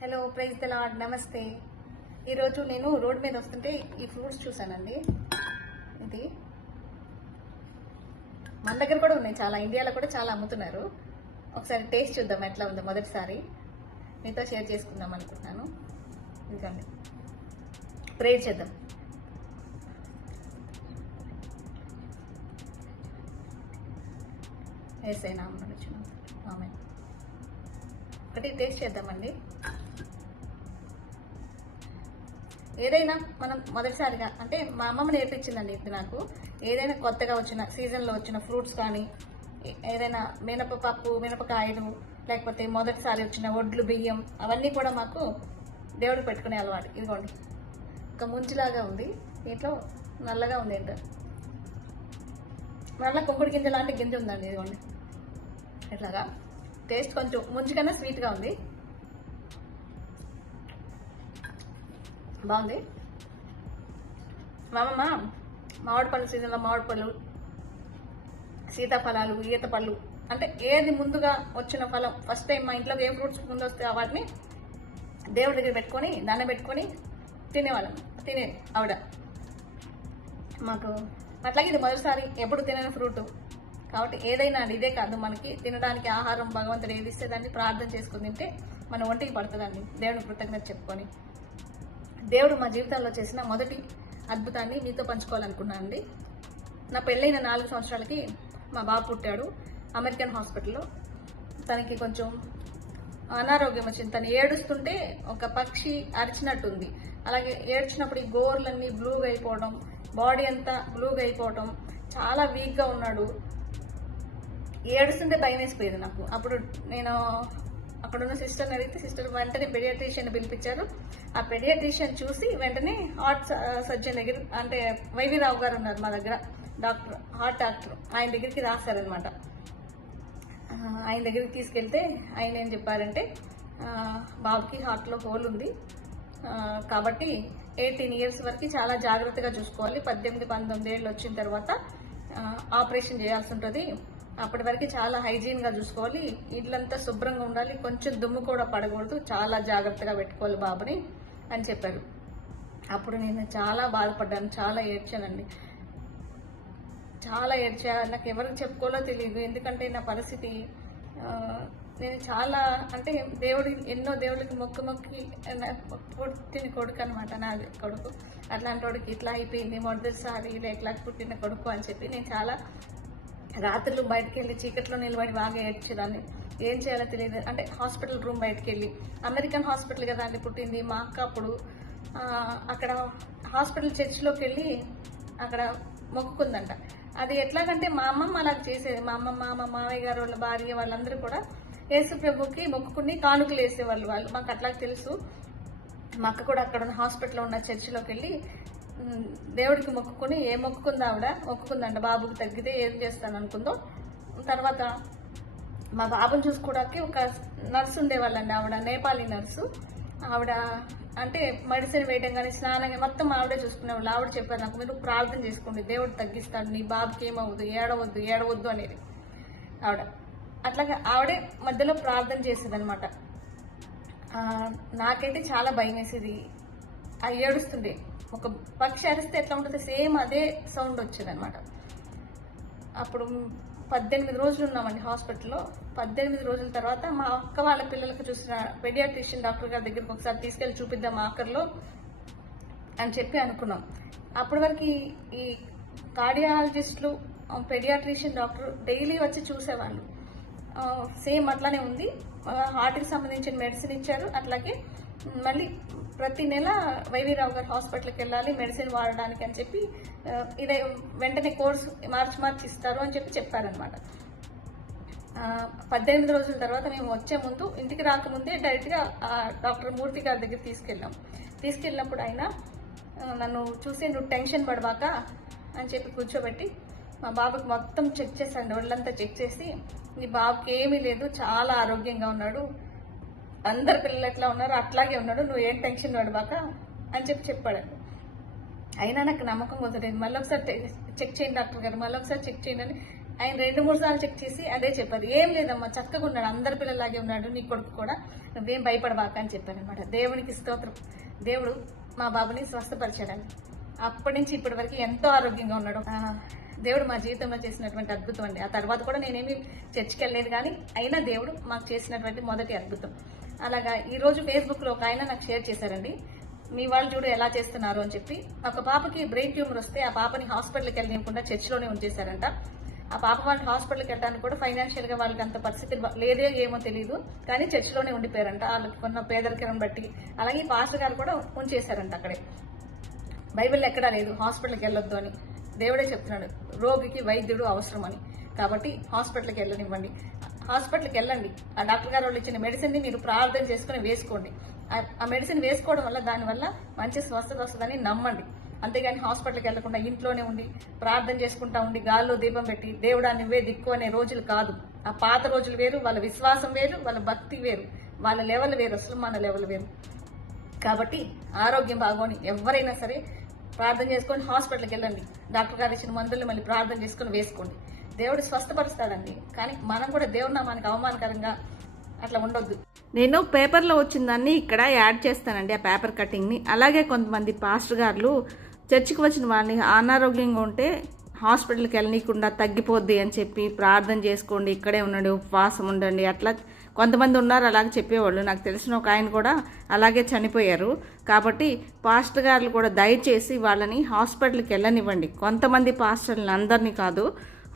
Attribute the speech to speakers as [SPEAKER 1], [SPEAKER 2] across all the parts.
[SPEAKER 1] Hello praise the lord నమస్తే ఈరోజు నేను రోడ్ మీద వస్తుంటే ఈ ఫ్రూట్స్ చూసానండి ఇది మన దగ్గర కూడా ఉన్నాయి చాలా. ఇండియాలో కూడా చాలా అమ్ముతున్నారు. ఒకసారి టేస్ట్ చూద్దాం ఎట్లా ఉందో మొదటిసారి. మీతో షేర్ చేసుకుందాం అనుకుంటున్నాను. ఇదిగోండి. ప్రేర్ చేద్దాం. వేసేనా అమ్మచ్చు ఆమె ఒకటి టేస్ట్ చేద్దామండి. ఏదైనా మనం మొదటిసారిగా అంటే మా అమ్మమ్మ నేర్పించిందండి ఇప్పుడు నాకు. ఏదైనా కొత్తగా వచ్చిన సీజన్లో వచ్చిన ఫ్రూట్స్ కానీ ఏదైనా మినపపప్పు మినపకాయలు లేకపోతే మొదటిసారి వచ్చిన వడ్లు బియ్యం అవన్నీ కూడా మాకు దేవుడు పెట్టుకునే అలవాటు. ఇదిగోండి. ఒక ముంచులాగా ఉంది. దీంట్లో నల్లగా ఉంది ఏంటో నల్ల కుంకుడు గింజ లాంటి గింజ ఉందండి ఇదిగోండి. ఇట్లాగా. టేస్ట్ కొంచెం ముంచు కన్నా స్వీట్గా ఉంది. బాగుంది. మామమ్మ మామిడి పళ్ళు సీజన్లో మామిడి పళ్ళు సీతాఫలాలు ఈత పళ్ళు అంటే ఏది ముందుగా వచ్చిన ఫలం ఫస్ట్ టైం మా ఇంట్లోకి ఏ ఫ్రూట్స్ ముందు వస్తే వాటిని దేవుడి దగ్గర పెట్టుకొని దండం పెట్టుకొని తినేవాళ్ళం. తినేది ఆవిడ. మాకు అట్లాగే ఇది మొదటిసారి ఎప్పుడు తినని ఫ్రూట్ కాబట్టి ఏదైనా ఇదే కాదు మనకి తినడానికి ఆహారం భగవంతుడు ఏది ఇస్తే దాన్ని ప్రార్థన చేసుకుని తింటే మన ఒంటికి పడుతుందండి. దేవుని కృతజ్ఞత చెప్పుకొని. దేవుడు మా జీవితాల్లో చేసిన మొదటి అద్భుతాన్ని మీతో పంచుకోవాలనుకున్నానండి నా పెళ్ళైన నాలుగు సంవత్సరాలకి మా బాబు పుట్టాడు అమెరికన్ హాస్పిటల్లో. తనకి కొంచెం అనారోగ్యం వచ్చింది. తను ఏడుస్తుంటే ఒక పక్షి అరిచినట్టుంది. అలాగే ఏడ్చినప్పుడు ఈ గోర్లన్నీ బ్లూగా అయిపోవడం బాడీ అంతా బ్లూగా అయిపోవడం చాలా వీక్గా ఉన్నాడు. ఏడుస్తుంటే భయం వేసిపోయేది నాకు. అప్పుడు నేను అక్కడ ఉన్న సిస్టర్ని అడిగితే సిస్టర్ వెంటనే పెడియాట్రిషియన్ పిలిపించారు. ఆ పెడియాట్రిషియన్ చూసి వెంటనే హార్ట్ సర్జన్ దగ్గర అంటే వైవి రావు గారు ఉన్నారు మా దగ్గర. డాక్టర్ హార్ట్ డాక్టర్ ఆయన దగ్గరికి రాశారనమాట ఆయన దగ్గరికి తీసుకెళ్తే ఆయన ఏం చెప్పారంటే బాబుకి హార్ట్లో హోల్ ఉంది. కాబట్టి ఎయిటీన్ ఇయర్స్ వరకు చాలా జాగ్రత్తగా చూసుకోవాలి. పద్దెనిమిది పంతొమ్మిది ఏళ్ళు వచ్చిన తర్వాత ఆపరేషన్ చేయాల్సి ఉంటుంది. అప్పటి వరకు చాలా హైజీన్గా చూసుకోవాలి. ఇల్లంతా శుభ్రంగా ఉండాలి. కొంచెం దుమ్ము కూడా పడకూడదు. చాలా జాగ్రత్తగా పెట్టుకోవాలి బాబుని అని చెప్పారు. అప్పుడు నేను చాలా బాధపడ్డాను. చాలా ఏడ్చానండి. చాలా ఏడ్చా నాకు ఎవరికి చెప్పుకోలో తెలియదు. ఎందుకంటే నా పరిస్థితి నేను చాలా అంటే దేవుడి ఎన్నో దేవుడికి మొక్కు మొక్కి పుట్టిన కొడుకు అనమాట నా కొడుకు. అట్లాంటి వాడికి ఇట్లా అయిపోయింది. మొదటిసారి ఇలా ఇట్లా పుట్టిన కొడుకు అని చెప్పి నేను చాలా రాత్రులు బయటకు వెళ్ళి చీకట్లో నిలబడి బాగా ఏడ్చేదాన్ని. ఏం చేయాలో తెలియదు. అంటే హాస్పిటల్ రూమ్ బయటకు వెళ్ళి అమెరికన్ హాస్పిటల్ కదా అండి పుట్టింది మా అక్క అప్పుడు. అక్కడ హాస్పిటల్ చర్చిలోకి వెళ్ళి అక్కడ మొక్కుకుందంట. అది ఎట్లాగంటే మా అమ్మమ్మ అలా చేసేది. మా అమ్మమ్మ మా మామయ్య గారు వాళ్ళ భార్య వాళ్ళందరూ కూడా యేసు ప్రభుకి మొక్కుకుని కానుకలు వేసేవాళ్ళు వాళ్ళు. మాకు అట్లా తెలుసు. మా అక్క కూడా అక్కడ ఉన్న హాస్పిటల్లో ఉన్న చర్చిలోకి వెళ్ళి దేవుడికి మొక్కుకొని ఏ మొక్కుకుంది ఆవిడ? మొక్కుకుందంట. బాబుకి తగ్గితే ఏం చేస్తాను అనుకుందో. తర్వాత మా బాబుని చూసుకోవడానికి ఒక నర్సు ఉండేవాళ్ళండి ఆవిడ నేపాలీ నర్సు. ఆవిడ అంటే మెడిసిన్ వేయడం కానీ స్నానం మొత్తం ఆవిడే చూసుకునేవాళ్ళు. ఆవిడ చెప్పారు నాకు మీరు ప్రార్థన చేసుకోండి. దేవుడు తగ్గిస్తాడు. నీ బాబుకి ఏమవ్వదు ఏడవద్దు ఏడవద్దు అనేది. ఆవిడ అట్లాగే ఆవిడే మధ్యలో ప్రార్థన చేసేదనమాట నాకైతే చాలా భయం వేసేది. అవి ఏడుస్తుండే. ఒక పక్షి అరిస్తే ఎట్లా ఉంటుంది? సేమ్ అదే సౌండ్ వచ్చేది అనమాట అప్పుడు పద్దెనిమిది రోజులు ఉన్నామండి హాస్పిటల్లో. పద్దెనిమిది రోజుల తర్వాత మా అక్క వాళ్ళ పిల్లలకు చూసిన పెడియాట్రిషియన్ డాక్టర్ గారి దగ్గరికి ఒకసారి తీసుకెళ్ళి చూపిద్దాం మా ఆఖరిలో అని చెప్పి అనుకున్నాం. అప్పటి వరకు ఈ- ఈ కార్డియాలజిస్టులు పెడియాట్రిషియన్ డాక్టర్ డైలీ వచ్చి చూసేవాళ్ళు. సేమ్ అట్లానే ఉంది. హార్ట్కి సంబంధించిన మెడిసిన్ ఇచ్చారు. అట్లాగే మళ్ళీ ప్రతి నెల వైవీరావు గారు హాస్పిటల్కి వెళ్ళాలి మెడిసిన్ వాడడానికి అని చెప్పి ఇదే వెంటనే కోర్స్ మార్చి మార్చి ఇస్తారు అని చెప్పి చెప్పారనమాట పద్దెనిమిది రోజుల తర్వాత మేము వచ్చే ముందు ఇంటికి రాకముందే డైరెక్ట్గా డాక్టర్ మూర్తి గారి దగ్గర తీసుకెళ్ళాం. తీసుకెళ్ళినప్పుడు ఆయన నన్ను చూసి నువ్వు టెన్షన్ పడవాక అని చెప్పి కూర్చోబెట్టి మా బాబుకి మొత్తం చెక్ చేశాను ఒళ్ళంతా చెక్ చేసి. నీ బాబుకి ఏమీ లేదు చాలా ఆరోగ్యంగా ఉన్నాడు. అందరు పిల్లలు ఎట్లా ఉన్నారు అట్లాగే ఉన్నాడు నువ్వు ఏం టెన్షన్ పడబాక అని చెప్పి చెప్పాడు. అయినా నాకు నమ్మకం కుదరలేదు మళ్ళీ ఒకసారి చెక్ చేయండి డాక్టర్ గారు మళ్ళీ ఒకసారి చెక్ చేయండి అని ఆయన రెండు మూడు సార్లు చెక్ చేసి అదే చెప్పారు. ఏం లేదమ్మా చక్కగా ఉన్నాడు అందరి పిల్లలాగే ఉన్నాడు నీ కొడుకు కూడా. నువ్వేం భయపడబాక అని చెప్పాను అనమాట దేవునికి స్తోత్రం. దేవుడు మా బాబుని స్వస్థపరిచాడండి. అప్పటి నుంచి ఇప్పటి వరకు ఎంతో ఆరోగ్యంగా ఉన్నాడు. దేవుడు మా జీవితంలో చేసినటువంటి అద్భుతం అండి. ఆ తర్వాత కూడా నేనేమి చర్చికి వెళ్ళలేదు కానీ అయినా దేవుడు మాకు చేసినటువంటి మొదటి అద్భుతం. అలాగా ఈ రోజు ఒక ఆయన నాకు షేర్ చేశారండి. మీ వాళ్ళు చూడు ఎలా చేస్తున్నారు అని చెప్పి. ఒక పాపకి బ్రెయిన్ ట్యూమర్ వస్తే ఆ పాపని హాస్పిటల్కి వెళ్ళనివ్వకుండా చర్చిలోనే ఉంచేశారంట. ఆ పాప వాళ్ళని హాస్పిటల్కి వెళ్ళడానికి కూడా ఫైనాన్షియల్గా వాళ్ళకి అంత పరిస్థితి లేదే ఏమో తెలియదు కానీ చర్చిలోనే ఉండిపోయారంట. వాళ్ళకి కొన్న పేదరికం బట్టి. అలాగే పాస్టర్ గారు కూడా ఉంచేశారంట అక్కడే. బైబిల్ ఎక్కడా లేదు. హాస్పిటల్కి వెళ్ళొద్దు అని. దేవుడే చెప్తున్నాడు రోగికి వైద్యుడు అవసరమని. కాబట్టి హాస్పిటల్కి వెళ్ళనివ్వండి. హాస్పిటల్కి వెళ్ళండి. ఆ డాక్టర్ గారు వాళ్ళు ఇచ్చిన మెడిసిన్ని మీరు ప్రార్థన చేసుకుని వేసుకోండి. ఆ- ఆ మెడిసిన్ వేసుకోవడం వల్ల దానివల్ల మంచి స్వస్థత వస్తుందని నమ్మండి. అంతేగాని హాస్పిటల్కి వెళ్ళకుండా ఇంట్లోనే ఉండి ప్రార్థన చేసుకుంటా ఉండి గాల్లో దీపం పెట్టి దేవుడా నువ్వే దిక్కు అనే రోజులు కాదు. ఆ పాత రోజులు వేరు వాళ్ళ విశ్వాసం వేరు వాళ్ళ భక్తి వేరు. వాళ్ళ లెవెల్ వేరు అసలు మన లెవెల్ వేరు. కాబట్టి ఆరోగ్యం బాగోని ఎవరైనా సరే ప్రార్థన చేసుకొని హాస్పిటల్కి వెళ్ళండి. డాక్టర్ గారు ఇచ్చిన మందులు మళ్ళీ ప్రార్థన చేసుకొని వేసుకోండి. దేవుడు స్వస్థపరుస్తాడండి. కానీ మనం కూడా దేవుడు నామానికి అవమానకరంగా అట్లా ఉండొద్దు.
[SPEAKER 2] నేను పేపర్లో వచ్చిన దాన్ని ఇక్కడ యాడ్ చేస్తానండి ఆ పేపర్ కటింగ్ని. అలాగే కొంతమంది పాస్టర్ గారు చర్చికి వచ్చిన వాళ్ళని అనారోగ్యంగా ఉంటే హాస్పిటల్కి వెళ్ళనీయకుండా తగ్గిపోద్ది అని చెప్పి ప్రార్థన చేసుకోండి. ఇక్కడే ఉండండి ఉపవాసం ఉండండి. అట్లా కొంతమంది ఉన్నారు అలాగే చెప్పేవాళ్ళు. నాకు తెలిసిన ఒక ఆయన కూడా అలాగే చనిపోయారు. కాబట్టి పాస్టర్ గారు కూడా దయచేసి వాళ్ళని హాస్పిటల్కి వెళ్ళనివ్వండి. కొంతమంది పాస్టర్లని అందరినీ కాదు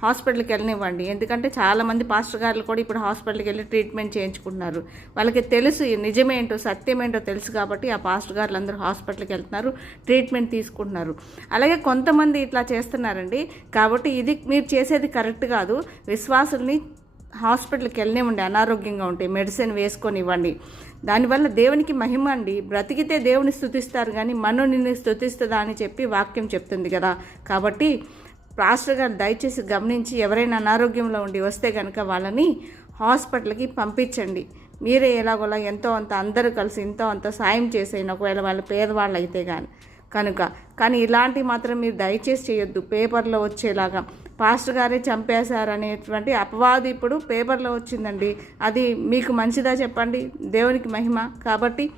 [SPEAKER 2] హాస్పిటల్కి వెళ్ళనివ్వండి. ఎందుకంటే చాలామంది పాస్టర్ గారులు కూడా ఇప్పుడు హాస్పిటల్కి వెళ్ళి ట్రీట్మెంట్ చేయించుకుంటున్నారు. వాళ్ళకి తెలుసు నిజమేంటో సత్యమేంటో తెలుసు కాబట్టి ఆ పాస్టర్ గారులు అందరూ హాస్పిటల్కి వెళ్తున్నారు ట్రీట్మెంట్ తీసుకుంటున్నారు. అలాగే కొంతమంది ఇట్లా చేస్తున్నారండి. కాబట్టి ఇది మీరు చేసేది కరెక్ట్ కాదు. విశ్వాసుల్ని హాస్పిటల్కి వెళ్ళనివ్వండి అనారోగ్యంగా ఉంటే మెడిసిన్ వేసుకొని ఇవ్వండి. దానివల్ల దేవునికి మహిమ అండి. బ్రతికితే దేవుని స్థుతిస్తారు కానీ మనం నిన్ను స్థుతిస్తుందా అని చెప్పి వాక్యం చెప్తుంది కదా. కాబట్టి పాస్టర్ గారు దయచేసి గమనించి ఎవరైనా అనారోగ్యంలో ఉండి వస్తే కనుక వాళ్ళని హాస్పిటల్కి పంపించండి. మీరే ఎలాగోలా ఎంతో అంత అందరూ కలిసి ఎంతో అంత సాయం చేసేయండి ఒకవేళ వాళ్ళు పేదవాళ్ళు అయితే కానీ కనుక. కానీ ఇలాంటివి మాత్రం మీరు దయచేసి చేయొద్దు. పేపర్లో వచ్చేలాగా పాస్టర్ గారే చంపేశారనేటువంటి అపవాదు ఇప్పుడు పేపర్లో వచ్చిందండి. అది మీకు మంచిదా చెప్పండి? దేవునికి మహిమ. కాబట్టి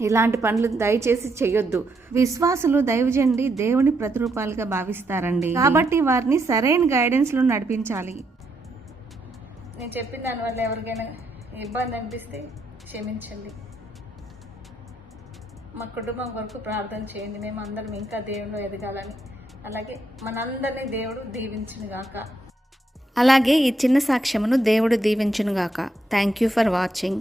[SPEAKER 2] ఇలాంటి పనులు దయచేసి చేయొద్దు విశ్వాసులు దైవజండి దేవుని ప్రతిరూపాలుగా భావిస్తారండి. కాబట్టి వారిని సరైన గైడెన్స్లో నడిపించాలి.
[SPEAKER 1] నేను చెప్పిన దానివల్ల ఎవరికైనా ఇబ్బంది అనిపిస్తే క్షమించండి. మా కుటుంబం కొరకు ప్రార్థన చేయండి. మేము అందరం ఇంకా దేవునిలో ఎదగాలని అలాగే మనందరినీ దేవుడు దీవించునుగాక
[SPEAKER 2] అలాగే ఈ చిన్న సాక్ష్యమును దేవుడు దీవించునుగాక థ్యాంక్ యూ ఫర్ వాచింగ్